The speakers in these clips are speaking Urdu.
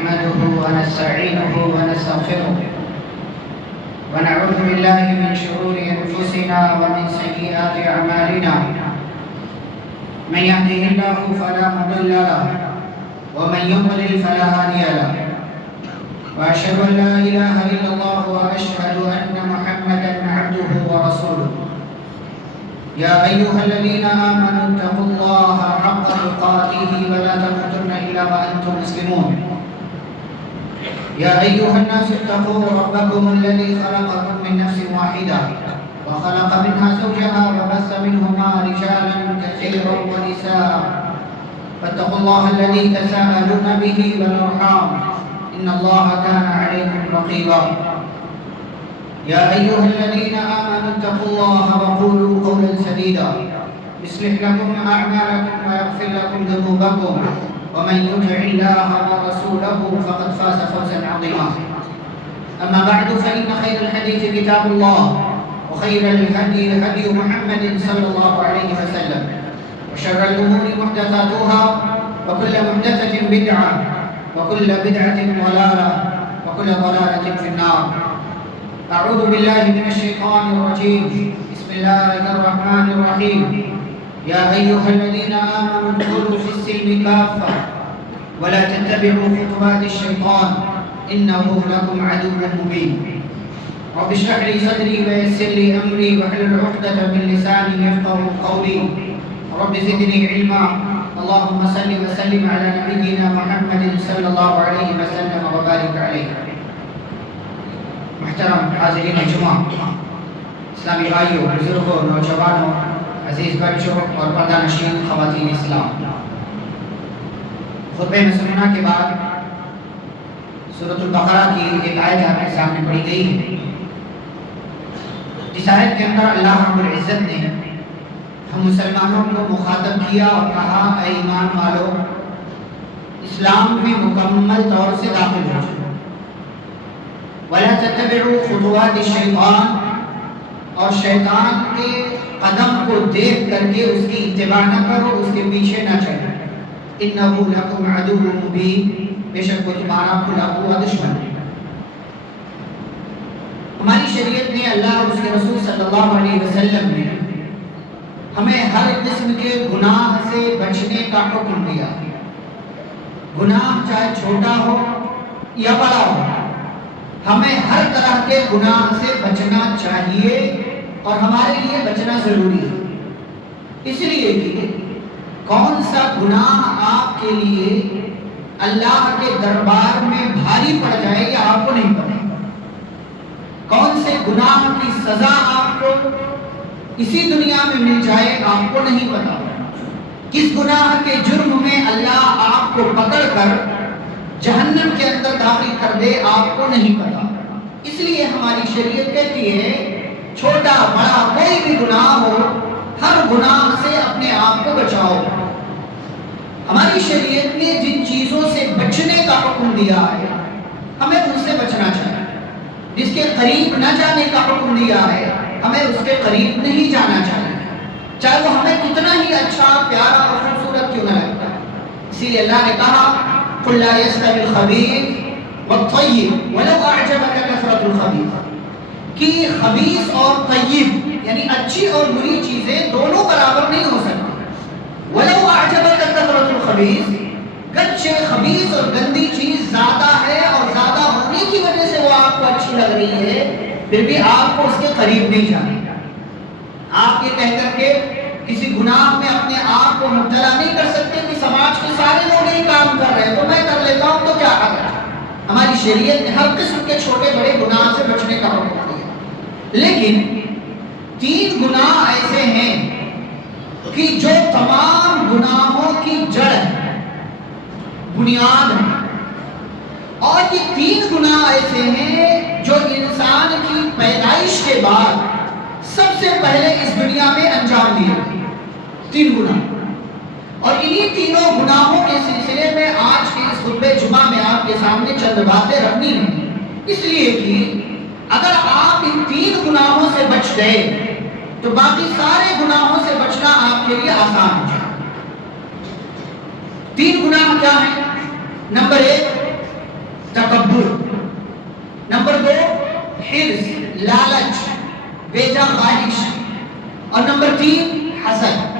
نحمده ونستعينه ونستغفره ونعوذ بالله من شرور أنفسنا ومن سيئات أعمالنا من يهده الله فلا مضل له ومن يضلل فلا هادي له وأشهد أن لا إله إلا الله وأشهد أن محمدا عبده ورسوله يا أيها الذين آمنوا اتقوا الله حق تقاته ولا تموتن إلا وأنتم مسلمون يا أيها الناس اتقوا ربكم الذي خلقكم من نفس واحدة وخلق منها زوجها وبث منهما رجالا كثيرا ونساء فاتقوا الله الذي تساءلون به والأرحام إن الله كان عليكم رقيبا يا أيها الذين آمنوا اتقوا الله وقولوا قولا سديدا يصلح لكم أعمالكم ويغفر لكم ذنوبكم ومن يطع الله ورسوله فقد فاز فوزا عظيما أما بعد فإن خير الحديث كتاب الله وخير الهدي هدي محمد صلى الله عليه وسلم وشر الأمور محدثاتها وكل محدثة بدعة وكل بدعة ضلالة وكل ضلالة في النار أعوذ بالله من الشيطان الرجيم بسم الله الرحمن الرحيم يا أيها الذين آمنوا ادخلوا في السلم كافة ولا تتبعوا خطوات الشيطان إنه لكم عدو مبين رب اشرح لي صدري ويسر لي أمري واحلل عقدة من لساني يفقهوا قولي رب زدني علما اللهم صل وسلم على نبينا محمد صلى الله عليه وسلم وبارك عليه محترم حاضرین جمعہ اسلامی بھائیوں بزرگوں نوجوانوں عزیز بچوں اور پردہ نشین خواتین اسلام خطبہ مسنونہ کے بعد سورۃ البقرہ کی ایک آیت آپ کے سامنے پڑھی گئی ہے جس آیت کے اندر اللہ رب العزت نے ہم مسلمانوں کو مخاطب کیا اور کہا اے ایمان والو اسلام میں مکمل طور سے داخل ہو جاؤ وَلَا تَتَّبِعُوا خُطُوَاتِ الشَّيْطَانِ اور شیطان کے قدم کو دیکھ کر کے اس کی اتباع نہ کرو اس کے پیچھے نہ چلو إِنَّهُ لَكُمْ عَدُوٌّ مُبِينٌ بے شک وہ تمہارا کھلا ہوا دشمن ہے ہماری شریعت نے اللہ اور اس کے رسول صلی اللہ علیہ وسلم نے ہمیں ہر قسم کے گناہ سے بچنے کا حکم دیا گناہ چاہے چھوٹا ہو یا بڑا ہو ہمیں ہر طرح کے گناہ سے بچنا چاہیے اور ہمارے لیے بچنا ضروری ہے اس لیے کہ کون سا گناہ آپ کے لیے اللہ کے دربار میں بھاری پڑ جائے یا آپ کو نہیں پڑے کون سے گناہ کی سزا آپ کو اسی دنیا میں مل جائے آپ کو نہیں پتا کس گناہ کے جرم میں اللہ آپ کو پکڑ کر جہنم کے اندر داخل کر دے آپ کو نہیں پتا اس لیے ہماری شریعت کہتی ہے چھوٹا بڑا کوئی بھی گناہ ہو ہر گناہ سے اپنے آپ کو بچاؤ ہماری شریعت نے جن چیزوں سے بچنے کا حکم دیا ہے ہمیں ان سے بچنا چاہیے جس کے قریب نہ جانے کا حکم دیا ہے ہمیں اس کے قریب نہیں جانا چاہیے چاہے وہ ہمیں کتنا ہی اچھا پیارا اور خوبصورت کیوں نہ لگتا اسی لیے اللہ نے کہا قل لا يستوي الخبيث والطيب ولو اعجبك كثرة الخبيث کہ خبیث اور طیب یعنی اچھی اور بری چیزیں دونوں برابر نہیں ہو سکتی ولو اعجبك كثرة الخبيث گرچہ خبیث اور گندی چیز زیادہ ہے اور زیادہ ہونے کی وجہ سے وہ آپ کو اچھی لگ رہی ہے پھر بھی آپ کو اس کے قریب نہیں جانا آپ یہ کہہ کر کے کسی گناہ میں اپنے آپ کو مبتلا نہیں کر سکتے کہ سماج کے سارے لوگ یہی کام کر رہے ہیں تو میں کر لیتا ہوں تو کیا حرج ہے ہماری شریعت نے ہر قسم کے چھوٹے بڑے گناہ سے بچنے کا حکم دیا لیکن 3 گناہ ایسے ہیں کہ جو تمام گناہوں کی جڑ ہے بنیاد ہے اور یہ 3 گناہ ایسے ہیں جو انسان کی پیدائش کے بعد سب سے پہلے اس دنیا میں انجام دیے 3 گناہ اور انہی تینوں گناہوں کے سلسلے میں آج کے اس خطبہ جمعہ میں آپ کے سامنے چند باتیں رکھنی ہیں اس لیے کہ اگر آپ ان 3 گناہوں سے بچ گئے تو باقی سارے گناہوں سے بچنا آپ کے لیے آسان ہو جائے 3 گناہ کیا ہیں نمبر 1 لالچ، بیجا خواہش، اور نمبر 3 حسد۔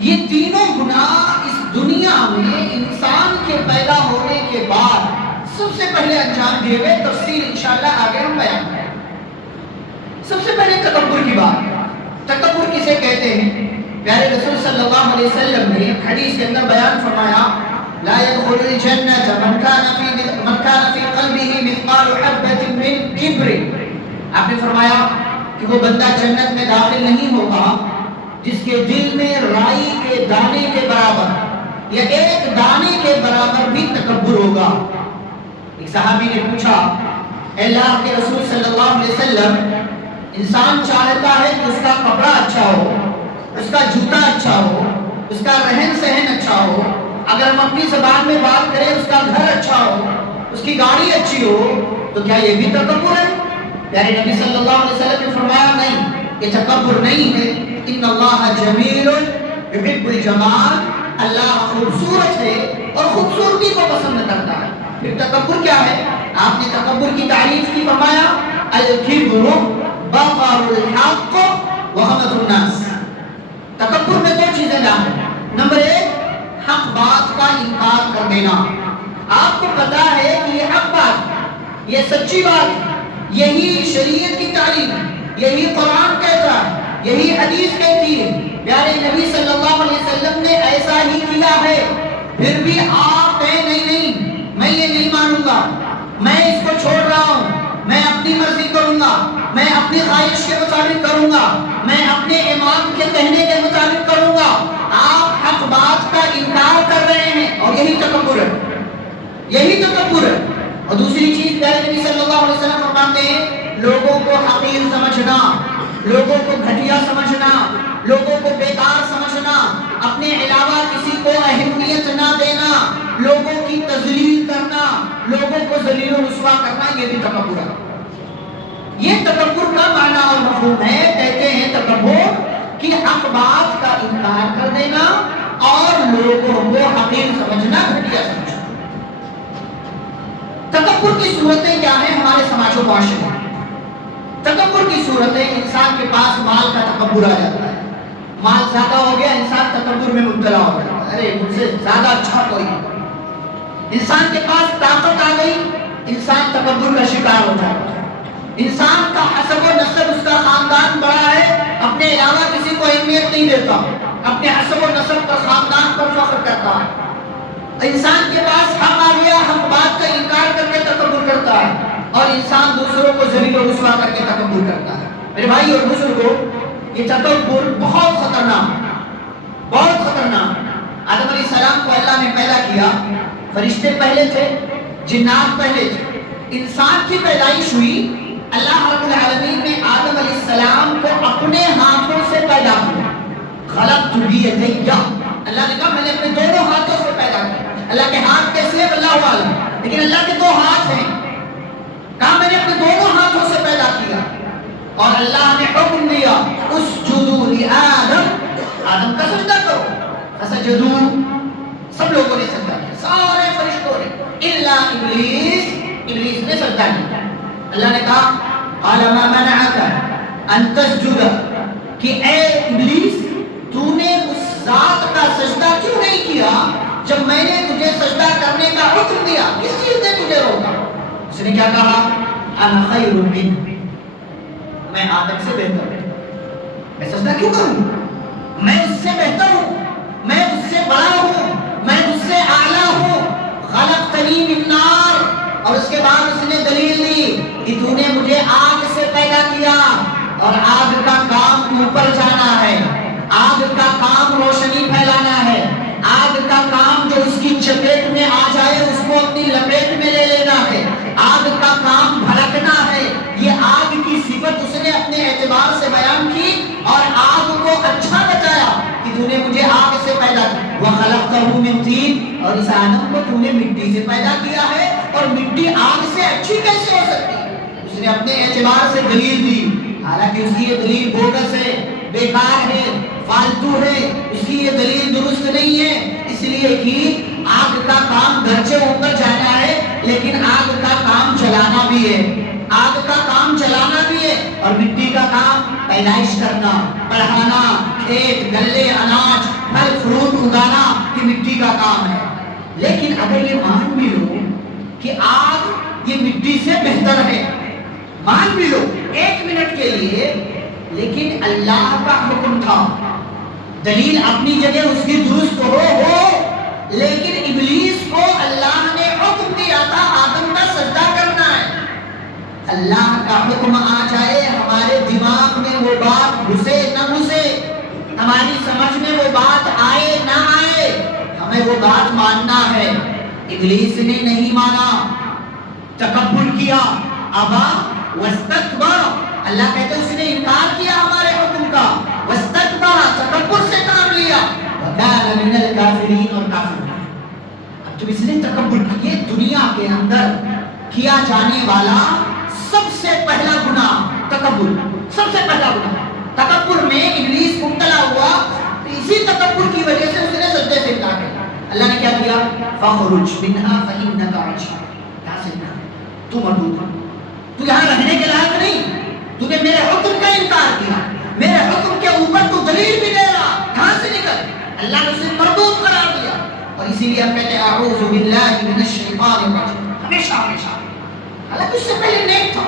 یہ تینوں گناہ اس دنیا میں انسان کے پیدا ہونے کے بعد سب سے پہلے انجام دیے گئے، تفصیل انشاءاللہ آگے ہم بیان کریں۔ سب سے پہلے تکبر کی بات۔ تکبر کسے کہتے ہیں؟ پیارے رسول صلی اللہ علیہ وسلم نے حدیث کے اندر بیان فرمایا، لا يدخل الجنة من كان في قلبه مثقال حبة من كبر۔ آپ نے فرمایا کہ وہ بندہ جنت میں داخل نہیں ہوگا جس کے دل میں رائی کے دانے کے برابر یا ایک دانے کے برابر بھی تکبر ہوگا۔ ایک صحابی نے پوچھا، اے اللہ کے رسول صلی اللہ علیہ وسلم، انسان چاہتا ہے کہ اس کا کپڑا اچھا ہو، اس کا جوتا اچھا ہو، اس کا رہن سہن اچھا ہو، اگر ہم اپنی زبان میں بات کریں اس کا گھر اچھا ہو، اس کی گاڑی اچھی ہو، تو کیا یہ بھی تکبر ہے؟ پیارے نبی صلی اللہ علیہ وسلم نے فرمایا نہیں، یہ تکبر نہیں ہے۔ ان اللہ جمیل یحب الجمال، اللہ خوبصورت ہے اور خوبصورتی کو پسند کرتا ہے۔ پھر تکبر کیا ہے؟ آپ نے تکبر کی تعریف کی، فرمایا الکبر بطر الحق وغمط الناس۔ تکبر میں دو چیزیں لاؤں۔ نمبر 1، حق بات کا انکار کر دینا۔ آپ کو پتا ہے کہ یہ حق بات، یہ سچی بات، یہی شریعت کی تعلیم، یہی قرآن کہتا ہے، یہی حدیث کہتی ہے، پیارے نبی صلی اللہ علیہ وسلم نے ایسا ہی کیا ہے، پھر بھی آپ کہیں نہیں میں یہ نہیں مانوں گا، میں اس کو چھوڑ رہا ہوں، میں اپنی مرضی کروں گا، میں اپنی خواہش کے مطابق کروں گا، میں اپنے امام کے کہنے کے مطابق کروں گا۔ آپ حق بات کا انکار کر رہے ہیں، اور یہی تکبر ہے، یہی تکبر ہے۔ اور دوسری چیز پیارے نبی صلی اللہ علیہ وسلم فرماتے ہیں، لوگوں کو حقیر سمجھنا، لوگوں کو گھٹیا سمجھنا، لوگوں کو بیکار سمجھنا، اپنے علاوہ کسی کو اہمیت نہ دینا، لوگوں کی تذلیل کرنا، لوگوں کو ذلیل و رسوا کرنا، یہ بھی تکبر ہے۔ یہ تکبر کا معنی اور مفہوم ہے، کہتے ہیں تکبر کہ حق بات کا انکار کر دینا اور لوگوں کو حقیر سمجھنا، گھٹیا سمجھنا۔ تکبر کی صورتیں کیا ہیں ہمارے سماج و معاشرے میں؟ تکبر کی صورتیں، انسان کے پاس مال کا تکبر آ جاتا ہے، مال زیادہ ہو گیا، انسان تکبر میں مبتلا ہو جاتا ہے، ارے مجھ سے زیادہ اچھا کوئی نہیں۔ انسان کے پاس طاقت آ گئی، انسان تکبر کا شکار ہو جاتا ہے۔ انسان کا حسب و نسب، اس کا خاندان بڑا ہے، اپنے علاوہ کسی کو اہمیت نہیں دیتا، اپنے حسب و نسب پر، خاندان پر فخر کرتا ہے۔ انسان کے پاس حق آ گیا، حق بات کا انکار کر کے تکبر کرتا ہے، اور انسان دوسروں کو ذلیل و رسوا کر کے تکبر کرتا ہے۔ میرے بھائی اور بزرگوں، یہ تکبر بہت خطرناک، بہت خطرناک۔ آدم علیہ السلام کو اللہ نے پیدا کیا، فرشتے پہلے تھے، جنات پہلے تھے، انسان کی پیدائش ہوئی، اللہ رب العالمین نے آدم علیہ السلام کو اپنے ہاتھوں سے پیدا کیا۔ خلقت بیدی، اللہ نے کہا میں نے اپنے دونوں ہاتھوں سے پیدا کیا۔ اللہ کے ہاتھ کیسے ہیں اللہ عالم، لیکن اللہ کے دو ہاتھ ہیں، کہا میں نے اپنے دونوں ہاتھوں سے پیدا کیا، اور اللہ نے حکم دیا اسجدوا لآدم، آدم کا سجدہ کرو، فسجدوا، سب لوگوں نے سجدہ کیا، سارے فرشتوں نے، الا ابلیس، ابلیس نے سجدہ کیا۔ اللہ نے کہا قال ما منعك ان تسجد، کہ اے ابلیس تو نے اس ذات کا سجدہ کیوں نہیں کیا جب میں نے تجھے سجدہ کرنے کا حکم دیا؟ کس چیز نے تجھے روکا؟ اس نے کیا کہا؟ انا خیر منہ، میں آدم سے بہتر ہوں، میں سجدہ کیوں کروں؟ میں اس سے بہتر ہوں، میں اس سے بڑا ہوں، میں اس سے اعلیٰ ہوں۔ خلقتنی من نار، اور اس کے بعد اس نے دلیل دی کہ تو نے مجھے آگ سے پیدا کیا، اور آگ کا کام اوپر جانا ہے، آگ کا کام روشنی پھیلانا ہے، آگ کا کام جو اس کی چپیٹ میں آ جائے اس کو اپنی لپیٹ میں لے لینا ہے، آگ کا کام بھڑکنا ہے۔ یہ آگ کی صفت اس نے اپنے اعتبار سے بیان کی، اور آگ کو اچھا بتایا کہ تو نے مجھے آگ سے پیدا کیا۔ وَخَلَقْتَهُ مِنْ طِينٍ، اور اس آدم کو تو نے مٹی سے پیدا کیا ہے، اور مٹی آگ سے اچھی کیسے ہو سکتی ہے؟ اس نے اپنے اعتبار سے دلیل دی، حالانکہ اس کی یہ دلیل بوگس ہے، بیکار ہے، فالتو ہے، اس کی یہ دلیل درست نہیں ہے، اس لیے کہ آگ کا کام گھرچے اوپر جانا ہے، لیکن آگ کا کام چلانا بھی ہے، آگ کا کام چلانا اور مٹی کا کام پیدائش کرنا، پڑھانا، کھیت گلے اناج پھل فروٹ اگانا یہ مٹی کا کام ہے۔ لیکن اگر یہ مان بھی لو کہ آگ یہ مٹی سے بہتر ہے، مان بھی لو ایک منٹ کے لیے، لیکن اللہ کا حکم تھا، دلیل اپنی جگہ اس کی درست ہو، لیکن ابلیس کو اللہ نے حکم دیا تھا آدم کا سجدہ کرنا ہے۔ اللہ کا حکم آ جائے، ہمارے دماغ میں وہ بات گھسے نہ گھسے، ہماری سمجھ میں وہ بات آئے نہ آئے، ہمیں وہ بات ماننا ہے۔ ابلیس نے نہیں مانا، تکبر کیا، ابا واستکبر، اللہ کہتے اس نے انکار کیا ہمارے حکم کا، واستکبر، تکبر سے کام لیا، وکان من الکافرین، اور کافر۔ اب جب اس نے تکبر کیے، دنیا کے اندر کیا جانے والا سب سے پہلا گناہ تکبر، سب سے پہلا گناہ تکبر میں ابلیس مبتلا ہوا، اسی تکبر کی وجہ سے اس نے سجدے سے انکار کیا۔ اللہ نے کیا کیا؟ فَخْرُجْ مِنْهَا فَإِنَّكَ رَجِيمٌ، یہاں سے نکل، تو مردود ہے، تو یہاں رہنے کے لائق نہیں، تو نے میرے حکم کا انکار کیا، میرے حکم کے اوپر تو دلیل بھی دے رہا، یہاں سے نکل۔ اللہ نے اسے مردود قرار دیا، اور اسی لیے ہم کہتے ہیں اعوذ باللہ من الشیطان الرجیم، ہمیشہ ہمیشہ۔ حالانکہ اس سے پہلے نیک تھا،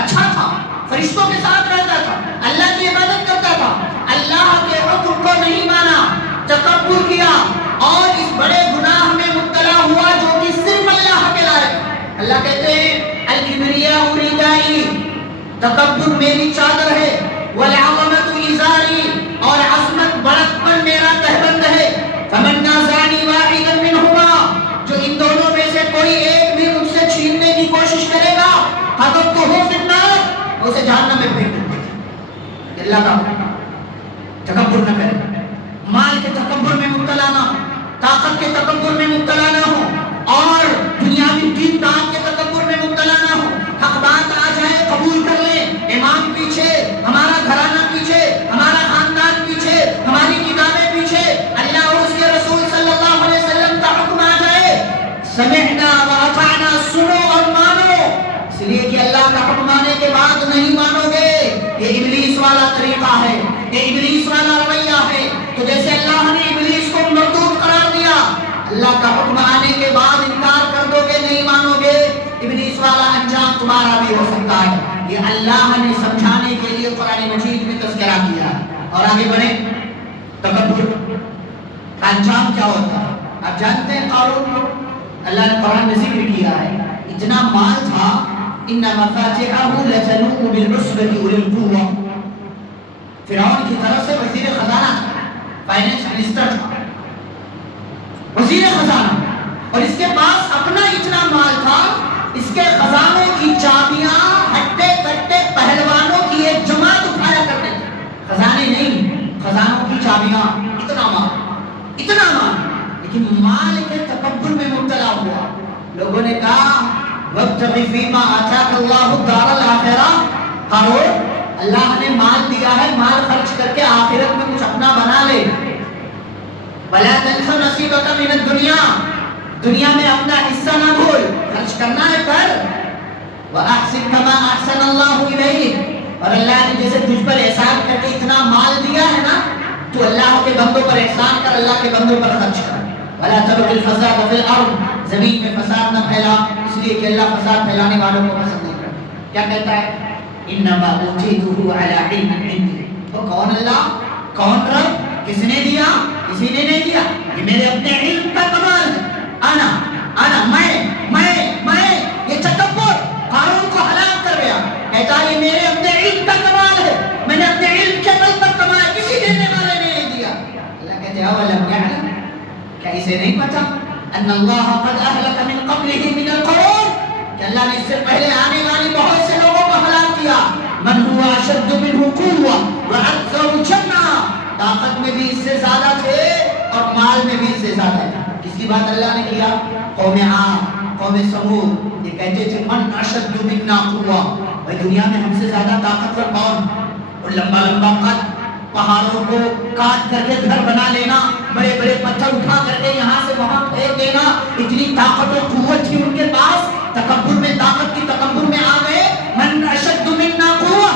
اچھا تھا، فرشتوں کے ساتھ رہتا تھا، اللہ کی عبادت کرتا تھا، اللہ کے حکم کو نہیں مانا، تکبر کیا، اور اس بڑے گناہ میں مبتلا ہوا جو کہ صرف اللہ کے لائق۔ اللہ کہتے ہیں الکبریاء ردائی، تکبر میری چادر ہے، والعظمت ازاری، اور عظمت بڑکپن میرا تہبند ہے، فمن نازعنی واحدا منہما، جو ان دونوں میں سے کوئی ایک بھی مجھ سے چھیننے کی کوشش کرے گا، قذفتہ فی النار، اسے جہنم میں پھینک دوں گا۔ اللہ کا تکبر نہ کرے، مال کے تکبر میں مبتلا نہ ہو، طاقت کے تکبر میں مبتلا نہ ہو، اور دنیاوی دین دان کے تکبر میں مبتلا نہ ہو۔ حق بات آ جائے قبول کر لیں، امام پیچھے، ہمارا گھرانہ پیچھے، ہمارا خاندان پیچھے، ہماری کتابیں پیچھے، اللہ اور اس کے رسول صلی اللہ علیہ وسلم کا حکم آ جائے، سمعنا واطعنا، سنو اور مانو، اس لیے کہ اللہ کا حکم مانے کے بعد نہیں مانو گے، یہ ابلیس والا طریقہ ہے، یہ ابلیس والا رویہ ہے۔ تو جیسے اللہ نے ابلیس کو مردود قرار دیا، اللہ کا حکم آنے کے بعد انکار کر دو گے، نہیں مانو گے، ابلیس والا انجام تمہارا بھی ہو سکتا ہے۔ یہ اللہ نے سمجھانے کے لیے قرآن مجید میں تذکرہ کیا۔ اور آگے بڑھیں، تکبر کا انجام کیا ہوتا ہے؟ آپ جانتے ہیں قارون کو اللہ نے قرآن میں ذکر کیا ہے، اتنا مال تھا، ان مفاتحہ لتنوء بالعصبۃ اولي القوہ، فرعون کی طرف سے وزیر خزانہ تھا، فائنانس منسٹر تھا، وزیر خزانہ، اور اس کے پاس اپنا اتنا مال تھا، اس کے خزانوں کی چابیاں ہٹے کٹے پہلوانوں کی ایک جماعت اٹھایا کرتے تھے، خزانے نہیں، خزانوں کی چابیاں، اتنا مال، اتنا مال، لیکن مال کے تکبر میں مبتلا ہوا۔ لوگوں نے کہا وَابْتَغِ فِيمَا آتَاكَ اللَّهُ الدَّارَ الْآخِرَةَ، قارون اللہ نے مال دیا ہے، مال خرچ کر کے آخرت میں کچھ اپنا بنا لے، وَلَا تَنْسَ نَصِيبَكَ مِنَ الدُّنْيَا، دنیا میں اپنا حصہ نہ بھول، خرچ کرنا ہے کر، وَأَحْسِنْ كَمَا أَحْسَنَ اللَّهُ إِلَيْكَ، اور اللہ نے جیسے تجھ پر احسان کر کے اتنا مال دیا ہے نا، تو اللہ کے بندوں پر احسان کر، اللہ کے بندوں پر خرچ کر۔ وَلَا تَبْغِ الْفَسَادَ فِي الْأَرْضِ، زمین میں فساد نہ پھیلا، اس لیے کہ اللہ فساد پھیلانے والوں کو پسند نہیں کرتا۔ کیا کہتا ہے؟ انما اوتیتہ علی علم عندی، وہ کون اللہ، کون رب، کس نے دیا؟ کسی نے نہیں دیا، یہ میرے اپنے علم کا کمال ہے۔ انا میں یہ تکبر قارون کو ہلاک کر گیا، کہتا یہ میرے اپنے علم کا کمال ہے، میں نے اپنے علم کے بل پر کمایا، کسی دینے والے نے نہیں دیا۔ اللہ کہتے ہیں اولم یعلم، کیا اسے نہیں پتا ان اللہ قد اہلک من قبلہ من القرون، کہ اللہ نے اس سے پہلے آنے والی بہت سے لوگوں کو ہلاک کیا، من هو اشد منہ قوة واکثر جمعا، طاقت میں بھی اس سے زیادہ تھے اور مال میں بھی اس سے زیادہ تھے۔ کس کی بات اللہ نے کیا؟ قوم عاد، قوم ثمود، یہ کہتے تھے من اشد منا قوة، بھائی دنیا میں ہم سے زیادہ طاقتور کون؟ اور لمبا لمبا قد، پہاڑوں کو کاٹ کر کے گھر بنا لینا، بڑے بڑے پتھر اٹھا کر کے یہاں سے وہاں پھینک دینا، اتنی طاقت و قوت تھی ان کے پاس، تکبر میں، طاقت کی تکبر میں آ گئے، من اشد منا قوة،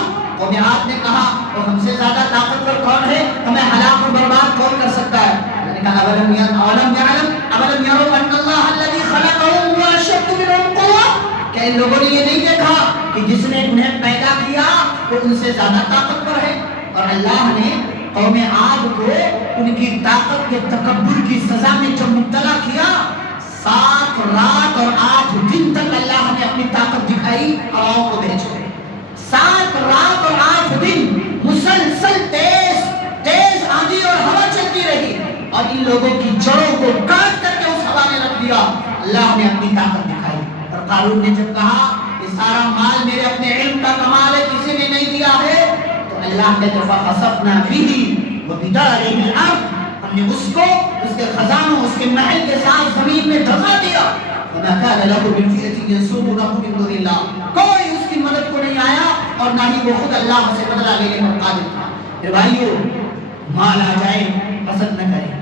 اولم يعلم اولم يروا ان الله الذي خلقهم هو اشد منهم قوة، کہ ان لوگوں نے یہ نہیں دیکھا کہ جس نے انہیں پیدا کیا وہ ان سے زیادہ طاقتور ہے. اور اللہ نے قوم عاد کو ان کی طاقت کے تکبر کی سزا میں جب مبتلا کیا، 7 رات اور 8 دن تک اللہ نے اپنی طاقت دکھائی ہواؤں کو بھیج کر. 7 رات اور 8 دن مسلسل تیز آندھی اور ہوا چلتی رہی اور ان لوگوں کی جڑوں کو کاٹ کر کے اس ہوا نے رکھ دیا. اللہ نے اپنی طاقت دکھائی. اور قارون نے جب کہا کہ سارا مال میرے اپنے علم کا کمال ہے، کسی نے نہیں دیا ہے، تو اللہ نے فَخَسَفْنَا بِهِ وَبِدَارِهِ الْأَرْضِ، ہم نے اس کو اس کے خزانوں اس کے محل کے ساتھ زمین میں دھسا دیا. وَمَا كَانَ لَهُ مِنْ فِئَةٍ يَنْصُرُونَهُ مِنْ دُونِ اللَّهِ، کوئی اس کی مدد کو نہیں آیا اور نہ ہی وہ خود اللہ سے بدلہ لینے پر قادر تھا. میرے بھائیو، مال آ جائے پسند نہ کریں،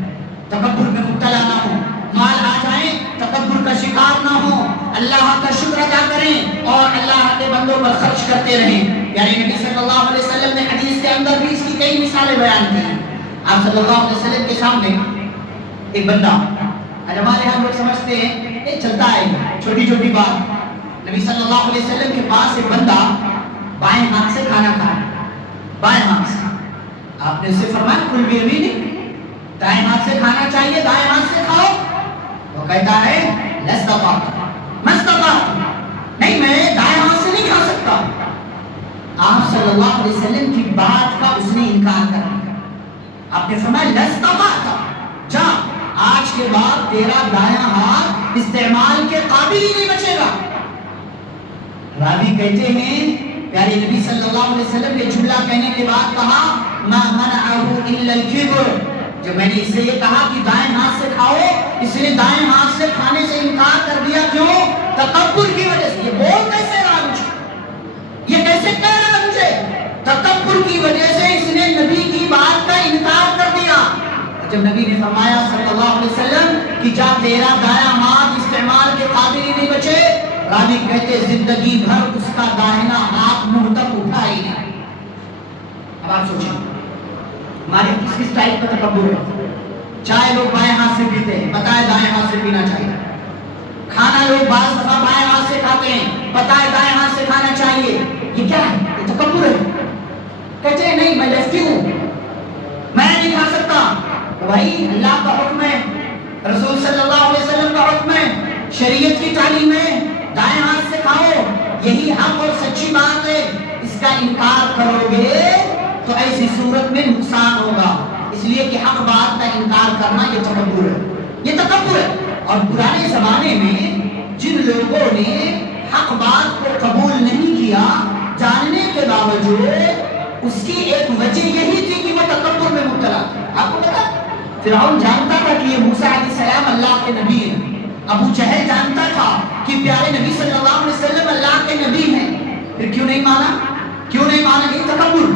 تکبر میں مبتلا نہ ہو. مال آ جائے تکبر کا شکار نہ ہو، اللہ کا شکر ادا کریں اور اللہ کے بندوں پر خرچ کرتے رہیں. یعنی نبی صلی اللہ علیہ وسلم نے حدیث کے اندر بھی اس کی کئی مثالیں بیان کی ہیں. آپ صلی اللہ علیہ وسلم کے سامنے ایک بندہ، ہمارے یہاں لوگ سمجھتے ہیں یہ چلتا ہے چھوٹی چھوٹی بات. نبی صلی اللہ علیہ وسلم کے پاس ایک بندہ بائیں ہاتھ سے کھانا کھا رہا، بائیں ہاتھ سے. آپ نے اس سے فرمایا کل بھی ابھی نہیں، دائیں ہاتھ سے کھانا چاہیے، دائیں ہاتھ سے کھاؤ. وہ کہتا ہے نہیں، میں دائیں ہاتھ سے نہیں کھا سکتا. آپ صلی اللہ علیہ وسلم کی بات کا اس نے انکار کر دیا. آپ نے فرمایا لستطعت، جا آج کے بعد تیرا دایاں ہاتھ استعمال کے قابل ہی نہیں بچے گا. راوی کہتے ہیں پیارے نبی صلی اللہ علیہ وسلم نے جملہ کہنے کے بعد کہا ما منعه الا الكبر. جب میں نے اس سے یہ کہا کہ دائیں ہاتھ سے کھاؤ، اس نے دائیں ہاتھ سے کھانے سے انکار کر دیا. کیوں؟ تکبر کی وجہ سے. یہ بول کیسے رہا مجھے، یہ کیسے کہہ رہا مجھے؟ تکبر کی وجہ سے اس نے نبی کی بات کا انکار کر دیا. جب نبی نے فرمایا صلی اللہ علیہ وسلم کہ جا تیرا دایاں ہاتھ استعمال کے قابل ہی نہیں بچے، راوی کہتے زندگی بھر اس کا داہنا ہاتھ منہ تک اٹھا ہی نہیں. اب آپ سوچیں ہمارے کس ٹائپ کا تکبر ہے؟ چائے لوگ بائیں ہاتھ سے پیتے ہیں، پتہ ہے دائیں ہاتھ سے پینا چاہیے. کھانا لوگ بعض دفعہ بائیں ہاتھ سے کھاتے ہیں، پتہ ہے دائیں ہاتھ سے کھانا چاہیے. یہ کیا ہے؟ یہ تکبر ہے. کہتے ہیں نہیں میں لیفٹی ہوں، میں نہیں کھا سکتا. تو بھائی اللہ کا حکم ہے، رسول صلی اللہ علیہ وسلم کا حکم ہے، شریعت کی تعلیم ہے، دائیں ہاتھ سے کھاؤ، یہی حق اور سچی بات ہے. اس کا انکار کرو گے تو ایسی صورت میں نقصان ہوگا. اس لیے کہ حق بات کا انکار کرنا یہ تکبر ہے، یہ تکبر ہے. اور پرانے زمانے میں جن لوگوں نے حق بات کو قبول نہیں کیا، جاننے کے باوجود اس کی ایک وجہ یہی تھی کہ وہ تکبر میں مبتلا تھا. آپ کو پتا فرعون جانتا تھا کہ یہ موسیٰ علیہ السلام اللہ کے نبی ہیں. ابو جہل جانتا تھا کہ پیارے نبی صلی اللہ علیہ وسلم اللہ کے نبی ہیں. پھر کیوں نہیں مانا؟ کیوں نہیں مانا؟ یہ تکبر.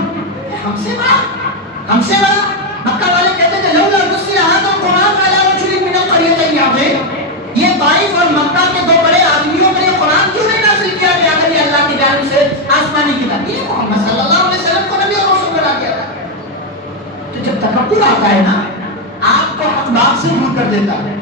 ہم سے بڑا مکہ والے کہتے تھے لولا نزل هذا القرآن على رجل من القريتين عظيم. یہ طائف اور مکہ کے دو بڑے آدمیوں پر یہ قرآن کیوں نہیں نازل کیا گیا اگر یہ اللہ کی جانب سے آسمانی کتاب؟ یہ محمد صلی اللہ علیہ وسلم کو نبی اور رسول بنا دیا تھا. تو جب تکبر آتا ہے نا، آپ کو حق بات سے دور کر دیتا ہے.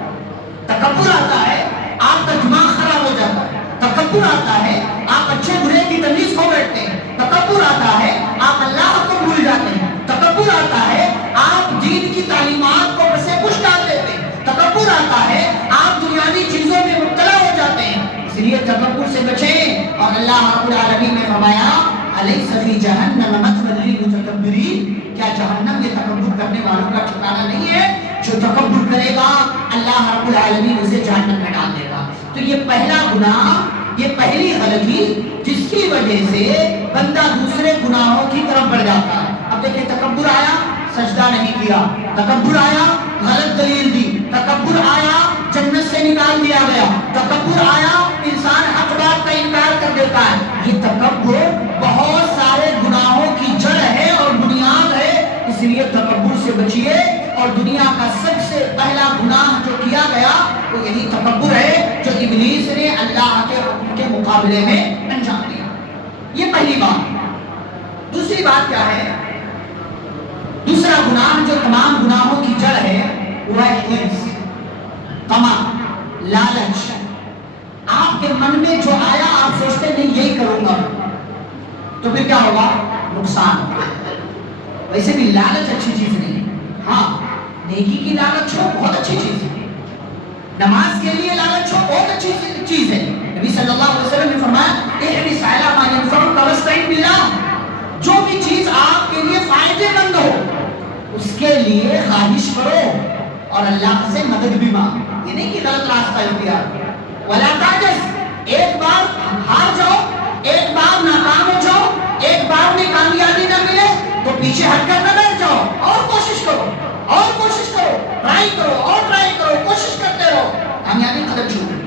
تکبر آتا ہے آپ کا دماغ خراب ہو جاتا ہے. تکبر آتا ہے آپ اچھے برے کی تمیز کھو بیٹھتے ہیں. تکبر آتا ہے آپ اللہ کو بھول جاتے ہیں. تکبر آتا ہے آپ دین کی تعلیمات کو بسے پش ڈال دیتے ہیں. تکبر آتا ہے آپ دنیاوی چیزوں میں مبتلا ہو جاتے ہیں. اس لیے تکبر سے بچیں. اور اللہ رب العالمین نے فرمایا الیس فی جہنم مثوی للمتکبرین، کیا جہنم یہ تکبر کرنے والوں کا ٹھکانہ نہیں ہے؟ جو تکبر کرے گا اللہ رب العالمین اسے جہنم میں ڈال دے گا. تو یہ پہلا گناہ، یہ پہلی غلطی جس کی وجہ سے بندہ دوسرے گناہوں کی طرف بڑھ جاتا ہے. اب دیکھیں تکبر آیا سجدہ نہیں کیا، تکبر آیا غلط دلیل دی، تکبر آیا جنت سے نکال دیا گیا، تکبر آیا انسان حق بات کا انکار کر دیتا ہے. یہ تکبر بہت سارے گناہوں کی جڑ ہے اور بنیاد ہے. اس لیے تکبر سے بچیے. اور دنیا کا سب سے پہلا گناہ جو کیا گیا وہ یہی تکبر ہے جو ابلیس نے اللہ کے حکم کے مقابلے میں انجام دیا. یہ پہلی بات. دوسری بات کیا ہے؟ دوسرا گناہ جو تمام گناہوں کی جڑ ہے وہ ہے حرص، طمع، لالچ۔ آپ کے من میں جو آیا آپ سوچتے نہیں یہی کروں گا، تو پھر کیا ہوگا؟ نقصان ہوگا۔ ویسے بھی لالچ اچھی چیز نہیں ہے، ہاں نیکی کی لالچ ہو بہت اچھی چیز ہے، نماز کے لیے لالچ ہو بہت اچھی چیز ہے۔ نبی صلی اللہ علیہ وسلم نے فرمایا احرص علی ما ينفعك واستعن بالله، جو بھی چیز آپ کے لیے فائدے مند ہو اس کے لیے خواہش کرو اور اللہ سے مدد بھی مانگو، یہ نہیں کہ غلط راستہ اختیار کرو۔ ولا تعجز، ایک بار ہار جاؤ، ایک بار ناکام ہو جاؤ، ایک بار میں کامیابی نہ ملے تو پیچھے ہٹ کر نہ بیٹھ جاؤ، اور کوشش کرو اور کوشش کرو، ٹرائی کرو اور ٹرائی کرو، کوشش کرتے رہو، کامیابی قدم چھوڑے۔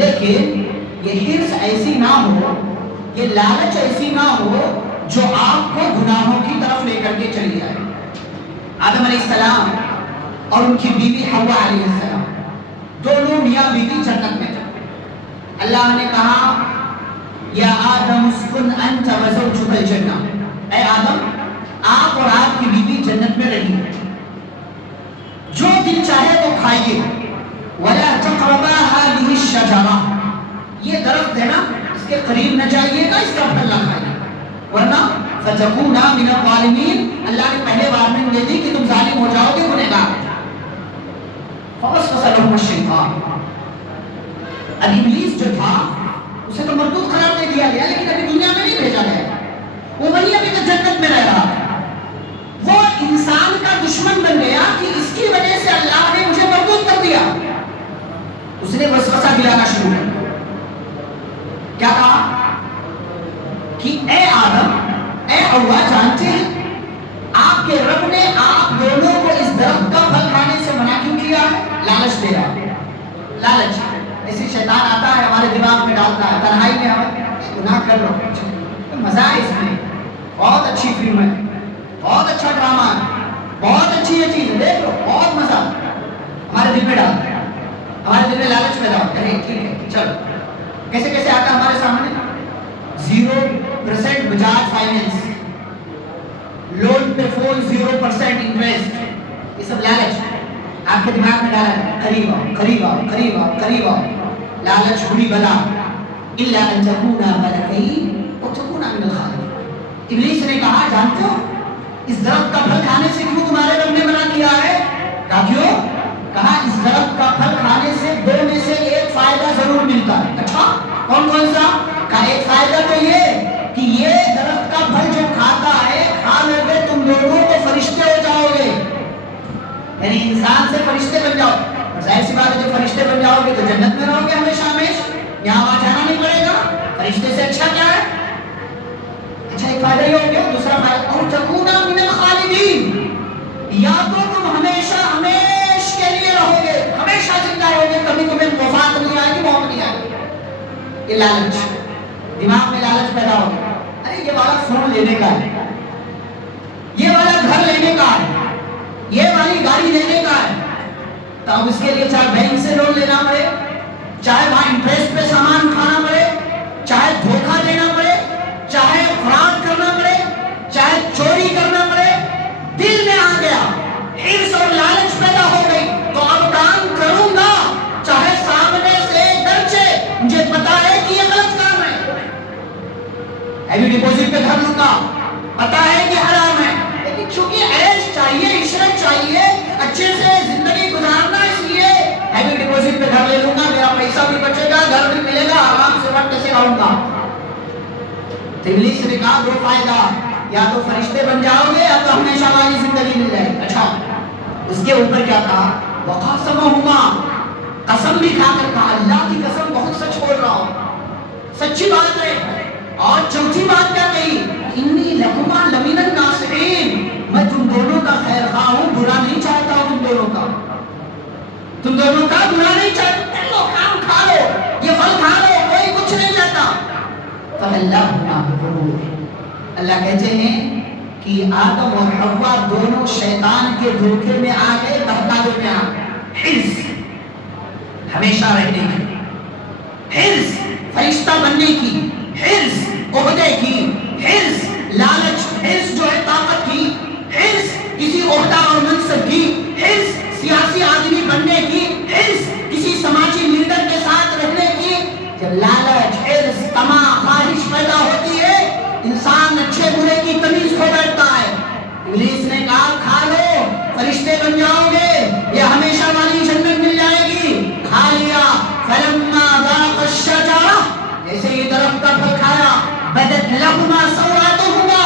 لیکن یہ حرص ایسی نہ ہو، یہ لالچ ایسی نہ ہو جو آپ کو گناہوں کی طرف لے کر کے چلی جائے۔ آدم علیہ السلام اور ان کی بیوی حوا علیہ السلام دونوں میاں بیوی جنت میں تھے۔ اللہ نے کہا یا آدم اسکن انت وزوجک الجنہ، اے آدم آپ اور آپ کی بیوی جنت میں رہیے، جو دل چاہے وہ کھائیے، ولا تقربا هذه الشجرہ، یہ درخت ہے نا اس کے قریب نہ جائیے گا، اس کا پھل نہ کھائیے ورنہ فتکونا من الظالمین، اللہ نے پہلے وارننگ دے دی کہ تم ظالم ہو جاؤ گے، گنہگار۔ فوسوس لهم الشیطان، اب ابلیس جو تھا اسے تو مردود قرار دے دیا گیا لیکن ابھی دنیا میں نہیں بھیجا گیا، وہ وہی ابھی تو جنت میں رہ رہا تھا، وہ انسان کا دشمن بن گیا کہ اس کی وجہ سے اللہ نے مجھے مردود کر دیا۔ اس نے وسوسہ دلانا شروع کر دیا، کیا کہا کہ اے آدم اے حوا، جانتے ہیں آپ کے رب نے آپ دونوں کو اس درخت کا پھل کھانے سے منع کیوں کیا ہے؟ لالچ دے رہا ہے، لالچ ایسے شیطان آتا ہے ہمارے دماغ میں ڈالتا ہے، تنہائی میں ہمیں گناہ کر لو، مزہ ہے اس میں، بہت اچھی فلم ہے، بہت اچھا ڈرامہ ہے، بہت اچھی یہ چیز ہے، دیکھ لو بہت مزہ، ہمارے دل میں ڈالتا ہے، ہمارے دل میں لالچ پیدا ہوتا ہے، ٹھیک ہے چلو، کیسے کیسے آتا ہے ہمارے سامنے؟ 0% بجاج فائنینس، لون پہ فون 0% انٹرسٹ، یہ سب لالچ آپ کے دماغ میں ڈالا ہے، قریب آؤ قریب آؤ قریب آؤ قریب آؤ، لالچ بری بلا، الا ان تکونا ملکین وتکونا من الخالدین۔ ابلیس نے کہا جانتے ہو اس درخت کا پھل کھانے سے کیوں تمہارے رب نے منع کیا ہے؟ کہا کیوں؟ کہا اس درخت کا پھل کھانے سے دو میں سے ایک فائدہ ضرور ملتا ہے۔ اچھا کون کون سا؟ کہا ایک فائدہ تو یہ کہ یہ درخت کا پھل جو کھاتا ہے کھا لو گے تم دونوں کو فرشتے ہو جاؤ گے، یعنی انسان سے فرشتے بن جاؤ، ظاہر سی بات ہے جب فرشتے بن جاؤ گے تو جنت میں رہو گے ہمیشہ ہمیشہ، یہاں وہاں جانا نہیں پڑے گا، فرشتے سے اچھا کیا ہے؟ اچھا ایک فائدہ یہ ہو گیا، دوسرا فائدہ اور تکونا من الخالدین، یا تو تم ہمیشہ ہمیشہ کے لیے رہو گے، ہمیشہ زندہ رہو گے، کبھی تمہیں وفات نہیں آئے گی، موت نہیں آئے گی۔ یہ لالچ دماغ میں لالچ پیدا ہو گیا، ارے یہ والا فون لینے کا ہے، یہ والا گھر لینے کا ہے، یہ والی گاڑی لینے کا ہے، تو اب اس کے لیے چاہے بینک سے لون لینا پڑے، چاہے وہاں انٹرسٹ پہ سامان کھانا پڑے، چاہے دھوکہ دینا پڑے، چاہے فراڈ کرنا پڑے، چاہے چوری کرنا پڑے، دل میں آ گیا حرص اور لالچ پیدا ہو گئی، تو اب کام کروں گا چاہے سامنے سے گرچہ مجھے پتا ہے کہ یہ غلط کام ہے، ہیوی ڈپوزٹ پہ گھر لوں گا، پتا ہے کہ حرام ہے، لیکن چونکہ عیش چاہیے، عشرت چاہیے، اچھے سے زندگی گزارنا، اس لیے ہیوی ڈپوزٹ پہ گھر لے لوں گا، میرا پیسہ بھی بچے گا، گھر بھی ملے گا، آرام سے وقت سے رہوں گا۔ ابلیس نے کہا دو فائدہ، یا تو فرشتے بن جاؤ گے یا تو ہمیشہ والی زندگی مل جائے گی۔ اچھا اس کے اوپر کیا کہا؟ وقاسمہما، قسم بھی کھا کر کہا، اللہ کی قسم بہت سچ بول رہا ہوں، سچی بات ہے، اور چوتھی بات کیا کہی؟ انی لکما لمن الناصحین، میں تم دونوں کا خیر خواہ ہوں، برا نہیں چاہتا ہوں، تم دونوں کا برا نہیں چاہتا، لو کام کھا لو، یہ پھل کھا لو، کوئی کچھ نہیں چاہتا۔ اللہ کہتے ہیں کہ آدم اور حوا دونوں شیطان کے دھوکے میں آ گئے، بہکاوے میں آ گئے، حرص ہمیشہ رہنے کی، حرص فرشتہ بننے کی، حرص عہدے کی، حرص لالچ، حرص جو ہے طاقت کی، حرص کسی عہدہ اور منصب کی، حرص سیاسی جب لالچ، حرص، طمع، خواہش پیدا ہوتی ہے انسان اچھے برے کی تمیز کھو بیٹھتا ہے۔ ابلیس نے کہا کھا لو فرشتے بن جاؤ گے، یہ ہمیشہ والی جنت مل جائے گی، کھا لیا۔ فلما ذاق الشجرہ، جیسے یہ درخت کا پھل کھایا، بدت لہما سوآتہما،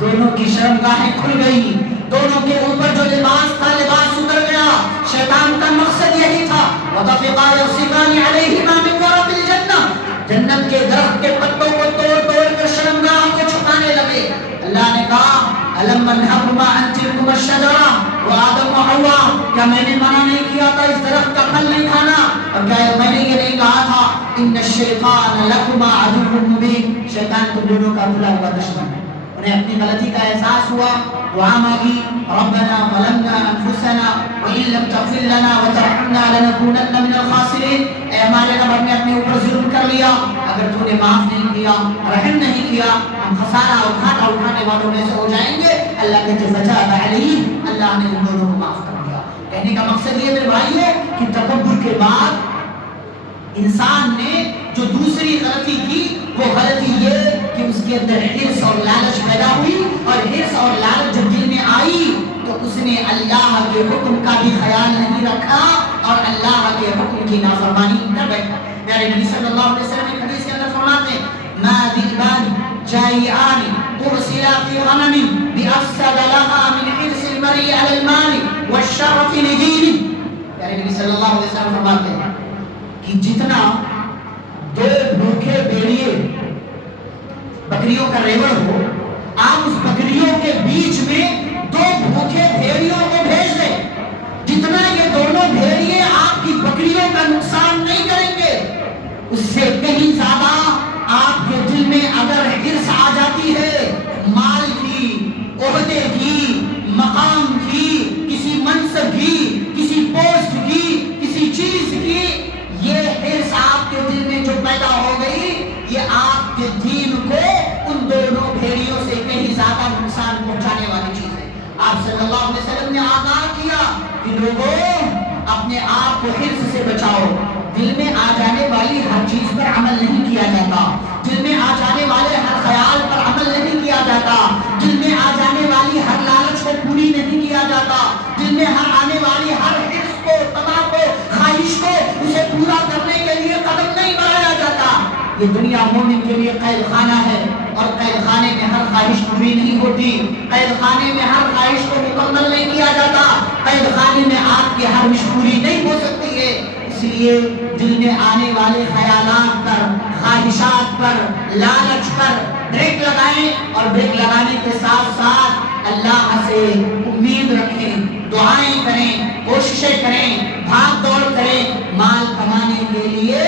دونوں کی شرمگاہیں کھل گئی، دونوں کے اوپر جو لباس تھا لباس اتر گیا۔ شیطان کا مقصد یہی تھا وَطَفِقَا يَخْصِفَانِ عَلَيْهِمَا مِنْ وَرَقِ الْجَنَّةِ، جنت کے درخت کے پتوں کو توڑ توڑ کر شرمگاہ کو چھپانے لگے۔ اللہ نے کہا أَلَمْ أَنْهَكُمَا عَنْ تِلْكُمَا الشَّجَرَةِ وَآدَمُ وَحَوَّاءَ، کیا میں نے منع نہیں کیا تھا اس درخت کا پھل نہیں کھانا؟ اور کیا میں نے یہ نہیں کہا تھا إِنَّ الشَّيْطَانَ لَكُمَا عَدُوٌّ مُّبِينٌ، شیطان تم دونوں کا بھلا ہوا دشمن ہے۔ انہیں اپنی غلطی کا احساس ہوا، دعا مانگی ربنا ظلمنا انفسنا وان لم تغفر لنا وترحمنا لنكونن من الخاسرین، اے ہمارے رب ہم نے اپنے اوپر ظلم کر لیا، اگر تو نے معاف نہیں کیا رحم نہیں کیا ہم خسارہ اٹھانے والوں میں سے ہو جائیں گے۔ اللہ کہتے فتاب علیہم، اللہ نے ان دونوں کو معاف کر دیا۔ کہنے کا مقصد یہ میرے بھائیو کہ تکبر کے بعد انسان نے جو دوسری غلطی کی وہ غلطی یہ کہ اس کے اندر حرص اور لالچ پیدا ہوئی، اور حرص اور لالچ جب دل میں آئی تو اس نے اللہ کے حکم کا بھی خیال نہیں رکھا اور اللہ کے حکم کی نافرمانی کر بیٹھا۔ میرے نبی صلی اللہ علیہ وسلم ایک حدیث کے اندر فرماتے ہیں ما ذئبان جائعان ارسلا فی غنم بافسد لها من حرص المرء علی المال والشرف لدینه۔ میرے نبی صلی اللہ علیہ وسلم فرماتے ہیں کہ جتنا دو بھوکے بھیڑیے بکریوں کا ریوڑ ہو، آپ اس بکریوں کے بیچ میں دو بھوکے بھیڑیوں کو بھیج دیں، جتنا یہ دونوں بھیڑیے آپ کی بکریوں کا نقصان نہیں کریں گے، اس سے کہیں زیادہ آپ کے دل میں اگر حرص آ جاتی ہے مال کی، عہدے کی، مقام کی، کسی منصب کی، کسی پوسٹ کی، کسی چیز کی، یہ حرص آپ کے دل میں جو پیدا ہو گئی یہ آپ کے دین کو ان دونوں بھیڑیوں سے کہیں زیادہ نقصان پہنچانے والی چیز ہے۔ آپ صلی اللہ علیہ وسلم نے آگاہ کیا کہ لوگوں اپنے آپ کو حرص سے بچاؤ، دل میں آ جانے والی ہر چیز پر عمل نہیں کیا جاتا، دل میں آ جانے والے ہر خیال پر عمل نہیں کیا جاتا، دل میں آ جانے والی ہر لالچ کو پوری نہیں کیا جاتا، دل میں ہر آنے والی ہر حرص کو، طمع کو، خواہش کو اسے پورا کرنے کے لیے قدم نہیں بڑھایا جاتا۔ یہ دنیا مومن کے لیے قید خانہ ہے، اور قید خانے میں ہر خواہش پوری نہیں ہوتی، قید خانے میں ہر خواہش کو مکمل نہیں کیا جاتا، قید خانے میں آپ کی ہر وش پوری نہیں ہو سکتی ہے۔ اس لیے دل میں آنے والے خیالات پر، خواہشات پر، لالچ پر بریک لگائیں، اور بریک لگانے کے ساتھ ساتھ اللہ سے امید رکھیں، دعائیں کریں، کوششیں کریں، بھاگ دوڑ کریں، مال کمانے کے لیے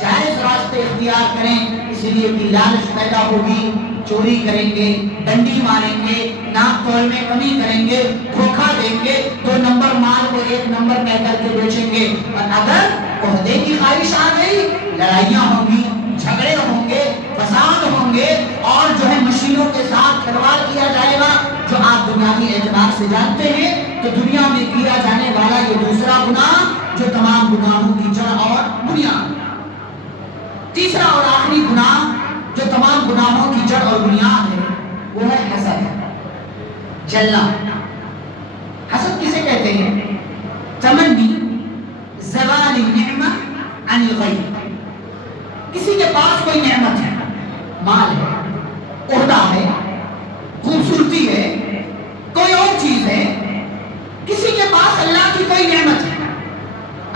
جائز راستے اختیار کریں، اس لیے کہ لالچ پیدا ہوگی، چوری کریں گے، ڈنڈی ماریں گے، ناپ تول میں کمی کریں گے، دھوکہ دیں گے، 2 نمبر مال کو 1 نمبر کہہ کر کے بیچیں گے، اور اگر عہدے کی خواہش آ گئی لڑائیاں ہوں گی، جھگڑے ہوں گے، فساد ہوں گے، اور جو ہے مشینوں کے ساتھ کھلواڑ کیا جائے گا، جو آپ دنیاوی اعتبار سے جانتے ہیں تو دنیا میں کیا جانے والا یہ دوسرا گناہ جو تمام گناہوں کی جڑ اور بنیاد۔ تیسرا اور آخری گناہ جو تمام گناہوں کی جڑ اور بنیاد ہے وہ ہے حسد، جلنا۔ حسد کسے کہتے ہیں؟ تمنی زوال النعمہ عن الغیر، کسی کے پاس کوئی نعمت ہے، مال ہے، عہدہ ہے، خوبصورتی ہے، کوئی اور چیز ہے، کسی کے پاس اللہ کی کوئی نعمت ہے،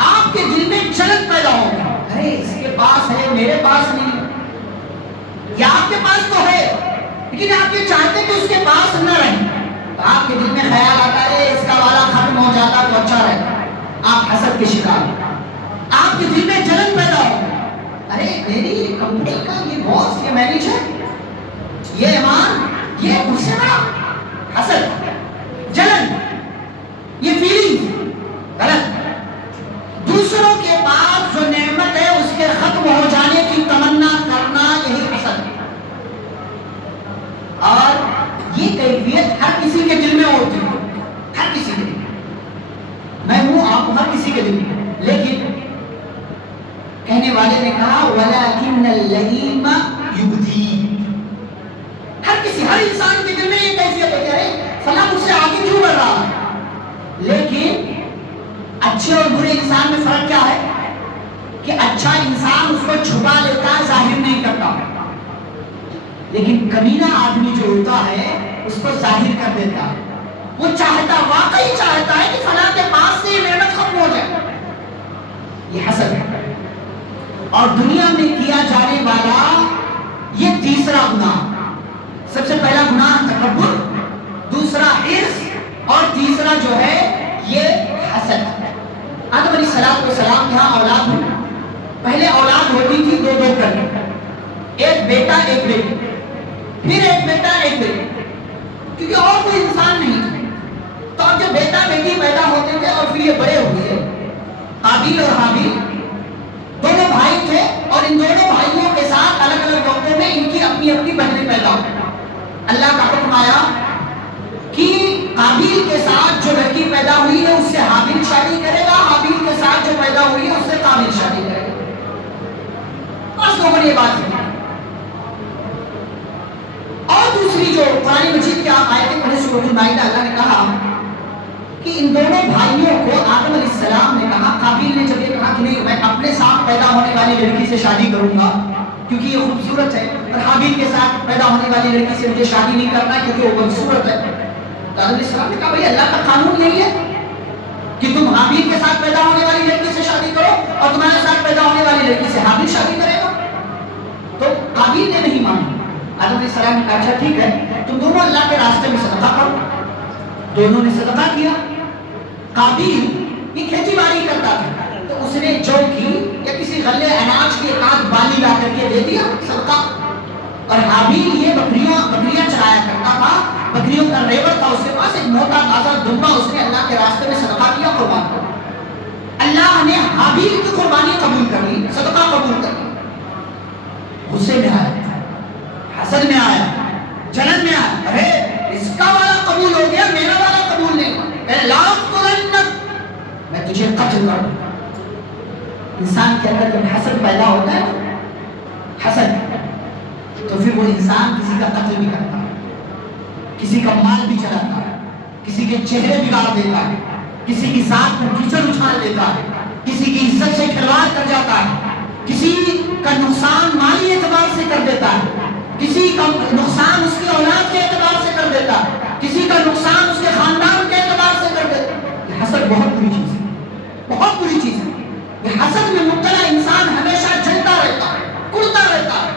آپ کے دل میں جلن پیدا ہوگا، ارے اس کے پاس ہے میرے پاس نہیں، یا آپ کے پاس تو ہے لیکن آپ یہ چاہتے ہیں کہ اس کے پاس نہ رہے، تو آپ کے دل میں خیال آتا ہے اس کا والا ختم ہو جاتا تو اچھا رہتا، آپ حسد کے شکار، آپ کے دل میں جلن پیدا ہوگا، ارے میری کمپنی کا یہ باس، یہ مینیجر، یہ ایمان، یہ مجھ سے بڑا، حسد، جلن، یہ فیلنگ غلط۔ دوسروں کے پاس جو نعمت ہے اس کے ختم ہو جانے کی تمنا کرنا یہی حسد ہے، اور یہ کیفیت ہر کسی کے دل میں ہوتی ہے، ہر کسی کے دل میں، میں ہوں آپ ہر کسی کے دل میں، لیکن کہنے والے نے کہا وَلَٰكِنَّ ہر انسان کے دل میں یہ کیفیت ہے کہ ارے فلاں مجھ سے آگے کیوں بڑھ رہا ہے. لیکن اچھے اور برے انسان میں فرق کیا ہے کہ اچھا انسان اس کو چھپا لیتا ہے, ظاہر نہیں کرتا, لیکن کمینہ آدمی جو ہوتا ہے اس کو ظاہر کر دیتا ہے. وہ چاہتا, واقعی چاہتا ہے کہ فلاں کے پاس سے یہ نعمت ختم ہو جائے. یہ حسد ہے. اور دنیا میں کیا جانے والا یہ تیسرا گناہ, سب سے پہلا گناہ تکبر, دوسرا حرص, اور تیسرا جو ہے یہ حسد. آدم علیہ السلام کے یہاں اولاد ہوئی. پہلے اولاد ہوتی تھی دو دو کر کے, ایک بیٹا ایک بیٹی, پھر ایک بیٹا ایک بیٹی, کیونکہ اور کوئی انسان نہیں تھا. تو اب جب بیٹا بیٹی پیدا ہوتے تھے اور پھر یہ بڑے ہوئے, قابیل اور حابیل دونوں بھائی تھے, اور ان دونوں بھائیوں کے ساتھ الگ الگ وقتوں میں ان کی اپنی اپنی بہنیں پیدا ہوئی. اللہ کا حکم آیا کہ قابیل کے ساتھ جو لڑکی پیدا ہوئی ہے اس سے حابیل شادی کرے گا, حابیل کے ساتھ جو پیدا ہوئی ہے اس سے قابیل شادی کرے گا. بس لوگوں نے یہ بات کی. اور دوسری جو قرآن مجید کی آپ آیتیں پڑھیں سورۃ المائدہ, اللہ نے کہا کہ ان دونوں بھائیوں کو آدم علیہ السلام نے کہا, قابیل نے جب یہ کہا کہ نہیں میں اپنے ساتھ پیدا ہونے والی لڑکی سے شادی کروں گا کیونکہ یہ خوبصورت ہے, اور حابیل کے ساتھ پیدا ہونے والی لڑکی سے مجھے شادی نہیں کرنا کیونکہ وہ خوبصورت ہے. تو آدم علیہ السلام نے کہا بھائی اللہ کا قانون یہی ہے کہ تم حابیل کے ساتھ پیدا ہونے والی لڑکی سے شادی کرو اور تمہارے ساتھ پیدا ہونے والی لڑکی سے حابیل شادی کرے گا. تو قابیل نے نہیں مانا. آدم علیہ السلام نے کہا اچھا ٹھیک ہے تم دونوں اللہ کے راستے میں صدقہ کرو. دونوں نے صدقہ کیا. قابیل یہ کھیتی باڑی کرتا تھا تو اس نے جو کی یا کسی غلے اناج کی ایک آدھ بالی لا کر کے دے دیا صدقہ, اور حابیل یہ بکریاں چرایا کرتا تھا, بکریوں کا ریوڑ تھا اس کے پاس, ایک موٹا تازہ دمبا اس نے اللہ کے راستے میں صدقہ کیا, قربان کیا. اللہ نے حابیل کی قربانی قبول کر لی, صدقہ قبول کر لی. غصے میں آیا, حسد میں آیا, جلن میں آیا, ارے اس کا والا قبول ہو گیا میرا والا قبول نہیں, میں تجھے قتل کر دوں. انسان کے اندر جب حسد پیدا ہوتا ہے, حسد, تو پھر وہ انسان کسی کا قتل بھی کرتا ہے, کسی کا مال بھی چلاتا ہے, کسی کے چہرے بگاڑ دیتا ہے, کسی کی ذات پر کیچڑ اچھال دیتا ہے, کسی کی عزت سے کھلواڑ کر جاتا ہے, کسی کا نقصان مالی اعتبار سے کر دیتا ہے, کسی کا نقصان اس کی اولاد کے اعتبار سے کر دیتا ہے, کسی کا نقصان اس کے خاندان کے اعتبار سے کر دیتا ہے. یہ حسد بہت بری چیز ہے, بہت بری چیز ہے. یہ حسد میں مبتلا انسان ہمیشہ جلتا رہتا ہے, کڑتا رہتا ہے,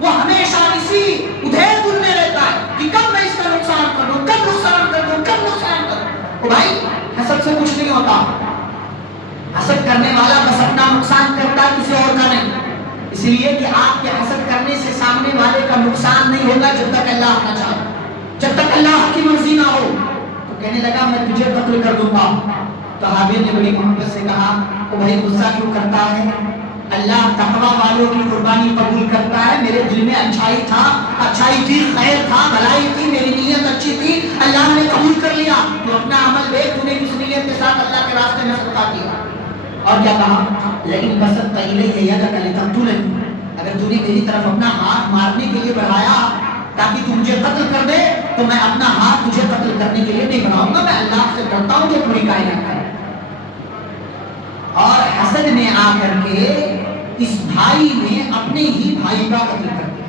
وہ ہمیشہ اسی ادھیڑ بن میں رہتا ہے کہ کب میں اس کا نقصان کر دوں, کب نقصان کر دوں, کب نقصان کر دوں. بھائی حسد سے کچھ نہیں ہوتا. حسد کرنے والا بس اپنا نقصان کرتا ہے, کسی اور کا نہیں. اس لیے کہ آپ کے حسد کرنے سے سامنے والے کا نقصان نہیں ہوگا جب تک اللہ نہ چاہے, جب تک اللہ کی مرضی نہ ہو. تو کہنے لگا میں تجھے قتل کر دوں گا. تو حابیل نے بڑی محبت سے کہا وہ بھائی غصہ کیوں کرتا ہے, اللہ تقوی والوں کی قربانی قبول کرتا ہے. میرے دل میں اچھائی تھا, اچھائی تھی, خیر تھا, بھلائی تھی, میری نیت اچھی تھی, اللہ نے قبول کر لیا. تو اپنا عمل دیکھ, تو نے کس نیت کے ساتھ اللہ کے راستے میں صدقہ کیا. اور کیا کہا, لیکن بسط الیہ یدک لتقتلنی, اگر تو نے میری طرف اپنا ہاتھ مارنے کے لیے بڑھایا تاکہ تو مجھے قتل کر دے, تو میں اپنا ہاتھ تجھے قتل کرنے کے لیے نہیں بڑھاؤں گا. میں اللہ سے ڈرتا ہوں جو پوری کائنات ہے. اور حسد نے آ کر کے اس بھائی نے اپنے ہی بھائی کا قتل کر دیا.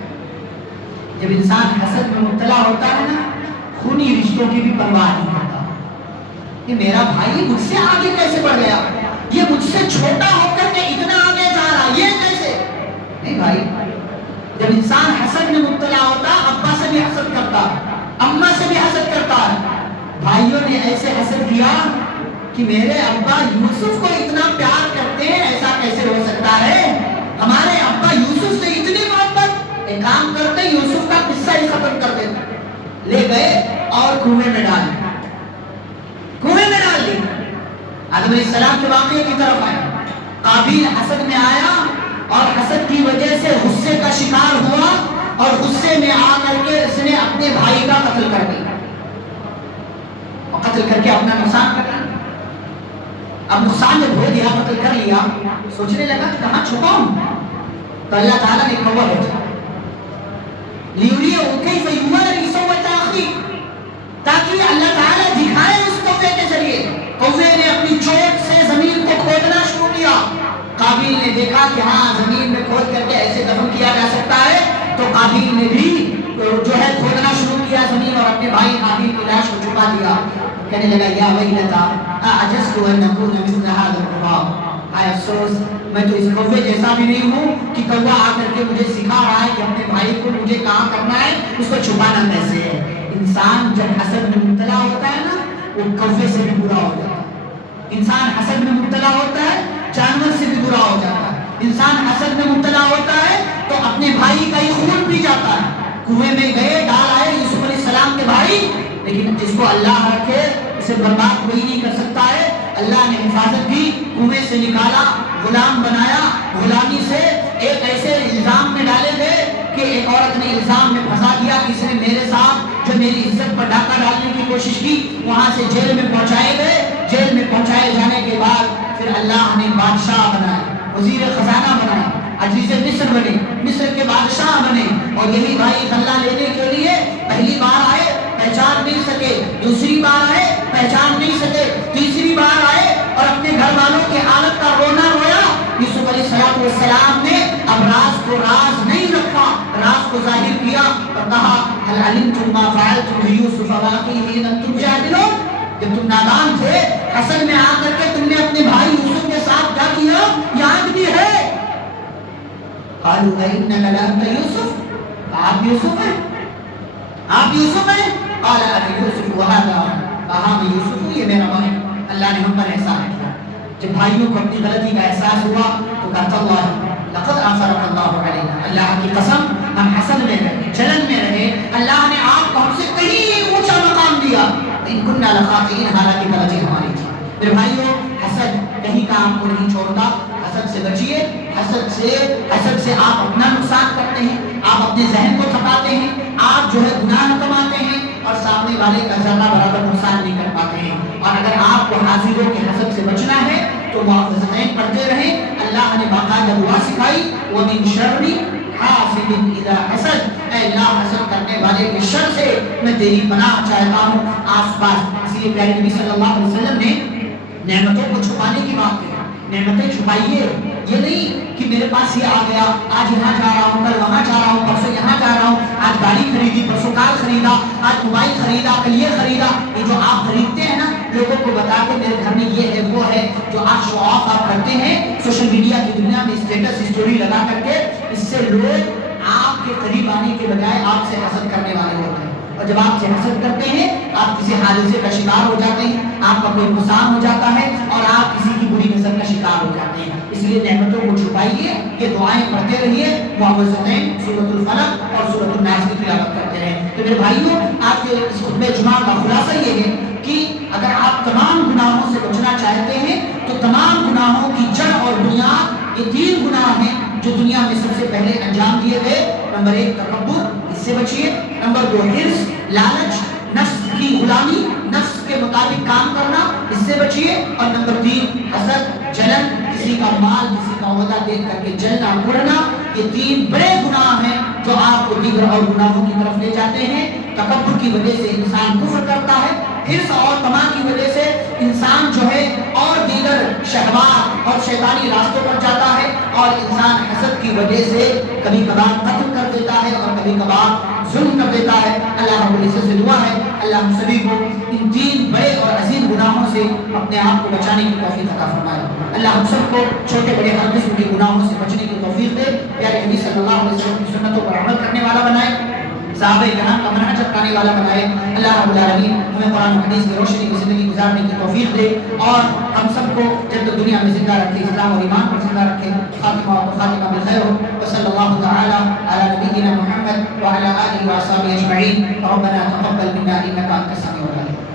جب انسان حسد میں مبتلا ہوتا ہے نا, خونی رشتوں کی بھی پرواہ نہیں کرتا کہ میرا بھائی مجھ سے آگے کیسے بڑھ گیا, یہ مجھ سے چھوٹا ہو کر کے اتنا آگے جا رہا, یہ کیسے. نہیں بھائی, جب انسان حسد میں مبتلا ہوتا, ابا سے بھی حسد کرتا, اماں سے بھی حسد کرتا ہے. بھائیوں نے ایسے حسد کیا کہ میرے ابا یوسف کو اتنا پیار کرتے ہیں, ایسا کیسے ہو سکتا ہے, ہمارے ابا یوسف سے اتنی محبت. ایک کام کرتے, یوسف کا قصہ ہی ختم کر دیتے. لے گئے اور کنویں میں ڈال دیا, کنویں میں ڈال دیا. آدم علیہ السلام کے واقعے کی طرف آئے. قابیل حسد میں آیا اور حسد کی وجہ سے غصے کا شکار ہوا, اور غصے میں آ کر کے اس نے اپنے بھائی کا قتل کر دیا, اور قتل کر کے اپنا نقصان کر لیا. اب نقصان جب ہو گیا, قتل کر لیا, سوچنے لگا کہ کہاں چھپاؤں. تو اللہ تعالیٰ نے کوا بھیجا. لیوریہ کیف یواری سوءۃ اخی، تاکہ اللہ تعالیٰ دکھائے اس کوے کے ذریعے۔ کوے نے اپنی چوٹ سے زمین کو کھودنا شروع کیا، قابیل نے دیکھا کہ ہاں زمین میں کھود کر کے ایسے دفن کیا جا سکتا ہے، تو قابیل نے بھی جو ہے کھودنا شروع کیا زمین، اور اپنے بھائی حابیل کی لاش کو چھپا دیا۔ کہنے لگا یا ویلتا اعجزت ان اکون مثل هذا الغراب، آئے افسوس میں تو اس کوے جیسا بھی نہیں ہوں کہ کوا آ کر کے مجھے سکھا رہا ہے کہ اپنے بھائی کو مجھے کہاں کرنا ہے، اس کو چھپانا کیسے ہے۔ انسان جب حسد میں مبتلا ہوتا ہے نا، وہ کوے سے بھی برا ہو جاتا ہے۔ انسان حسد میں مبتلا ہوتا ہے، جانور سے بھی برا ہو جاتا ہے۔ انسان حسد میں مبتلا ہوتا ہے تو اپنے بھائی کا ہی خون پی جاتا ہے۔ کنویں میں گئے، ڈال آئے یوسف علیہ السلام کے بھائی، لیکن جس کو اللہ رکھے اسے برباد کوئی نہیں کر سکتا ہے۔ اللہ نے حفاظت کی، کنویں سے نکالا، غلام بنایا، غلامی سے ایک ایسے الزام میں ڈالے گئے کہ ایک عورت نے الزام میں پھنسا دیا کہ اس نے میرے ساتھ جو میری عزت پر ڈاکہ ڈالنے کی کوشش کی، وہاں سے جیل میں پہنچائے گئے۔ جیل میں پہنچائے جانے کے بعد پھر اللہ نے بادشاہ بنایا، وزیر خزانہ بنایا، عزیز مصر بنے، مصر کے بادشاہ بنے، اور یہی بھائی غلہ لینے کے لیے پہلی بار آئے، پہچان نہیں سکے، دوسری بار آئے، پہچان نہیں سکے، تیسری بار آئے اور اپنے گھر والوں کی حالت کا رونا رویا۔ یوسف علیہ السلام نے اب راز کو راز نہیں رکھا، راز کو ظاہر کیا اور کہا هل علمتم ما فعلتم بيوسف واخيه اذ انتم جاهلون، جب تم نادان تھے حسد میں آ کر کے تم نے اپنے بھائی یوسف کے ساتھ کیا کیا، یاد بھی ہے۔ قالوا انك لانت يوسف، آپ یوسف ہیں، آپ یوسف ہیں؟ قال انا یوسف وهذا، کہا میں یوسف ہوں، یہ میرا بھائی۔ اللہ نے ہم پر احسان کیا۔ جب بھائیوں کو اپنی غلطی کا احساس ہوا تو کہتا اللہ لقد آثرك اللہ علینا، اللہ کی قسم ہم حسد میں رہے، جلن میں رہے، اللہ نے آپ کو ہم سے کہیں اونچا مقام دیا۔ ان كنا لخاطئین، حالانکہ غلطی ہماری تھی۔ میرے بھائیوں، حسد کہیں کا آپ کو نہیں چھوڑتا، حسد سے بچیے۔ حسد سے آپ اپنا نقصان کرتے ہیں، آپ اپنے ذہن کو تھکاتے ہیں، آپ جو ہے گناہ کماتے ہیں اور سامنے والے کا ذرہ برابر نقصان نہیں کر پاتے ہیں۔ اور اگر آپ کو حاسدوں کے حسد سے بچنا ہے تو معوذتین پڑھتے رہیں۔ اللہ نے باقاعدہ دعا سکھائی، وَمِن شَرِّ حاسد اذا حسد، اے اللہ حسد کرنے والے کے شر سے میں تیری پناہ چاہتا ہوں۔ آس پاس، اس لیے پیارے نبی صلی اللہ علیہ وسلم نے نعمتوں کو چھپانے کی بات کی، نعمتیں چھپائیے۔ یہ نہیں کہ میرے پاس یہ آ گیا، آج یہاں جا رہا ہوں، کل وہاں جا رہا ہوں، پرسوں یہاں جا رہا ہوں، آج گاڑی خریدی، پرسوں کار خریدا، آج موبائل خریدا، کل یہ خریدا۔ یہ جو آپ خریدتے ہیں نا، لوگوں کو بتا کے میرے گھر میں یہ ہے وہ ہے، جو آپ شو آف آپ کرتے ہیں سوشل میڈیا کی دنیا میں اسٹیٹس اسٹوری لگا کر کے، اس سے لوگ آپ کے قریب آنے کے بجائے آپ سے حسد کرنے والے ہوتے ہیں۔ اور جب آپ سے حسد کرتے ہیں، آپ کسی حادثے کا شکار ہو جاتے ہیں، آپ کا کوئی نقصان ہو جاتا ہے اور آپ کسی کی بری نظر کا شکار ہو جاتے ہیں۔ اس لیے نعمتوں کو چھپائیے، یہ دعائیں پڑھتے رہیے، معوذتین، سورۃ الفلق اور سورۃ الناس کی تلاوت کرتے رہیں۔ تو میرے بھائیوں، آج کے اس خطبہ جمعہ کا خلاصہ یہ ہے کہ اگر آپ تمام گناہوں سے بچنا چاہتے ہیں تو تمام گناہوں کی جڑ اور بنیاد یہ 3 گناہ ہیں جو دنیا میں سب سے پہلے انجام دیے گئے۔ نمبر 1 تکبر، اس سے بچیے۔ نمبر 2 حرص، لالچ، نفس کی غلامی، نفس کے مطابق کام کرنا، اس سے بچیے۔ اور نمبر 3 حسد، جلن، کسی کا مال، کسی کا عہدہ دیکھ کر کے جلنا، اڑنا۔ یہ 3 بڑے گناہ ہیں جو آپ کو دیگر اور گناہوں کی طرف لے جاتے ہیں۔ تکبر کی وجہ سے انسان کفر کرتا ہے، حرص اور طمع کی وجہ سے انسان جو ہے اور دیگر شہوات اور شیطانی راستوں پر جاتا ہے، اور انسان حسد کی وجہ سے کبھی کبھار قتل کر دیتا ہے اور کبھی کبھار ظلم کر دیتا ہے۔ اللہ رب العزت سے دعا ہے اللہ ہم سبھی کو ان 3 بڑے اور عظیم گناہوں سے اپنے آپ کو بچانے کی توفیق عطا فرمائے۔ اللہ ہم سب کو چھوٹے بڑے ہر قسم کے گناہوں سے بچنے کی توفیق دے، پیارے نبی صلی اللہ علیہ وسلم کی سنتوں پر عمل کرنے والا بنائے، صحابہ کرام کا منہج اپنانے والا بنائے۔ اللہ رب العالمین ہمیں قرآن و حدیث کی روشنی کی زندگی گزارنے کی توفیق دے اور ہم سب کو جب تک دنیا میں زندہ رکھے، اسلام اور ایمان پر زندہ رکھے۔ خاتمہ و خاتمہ بالخیر ہو، وصلی اللہ تعالی علی نبینا محمد وعلی آلہ وصحبہ اجمعین۔ ربنا تقبل منا انک انت السمیع العلیم۔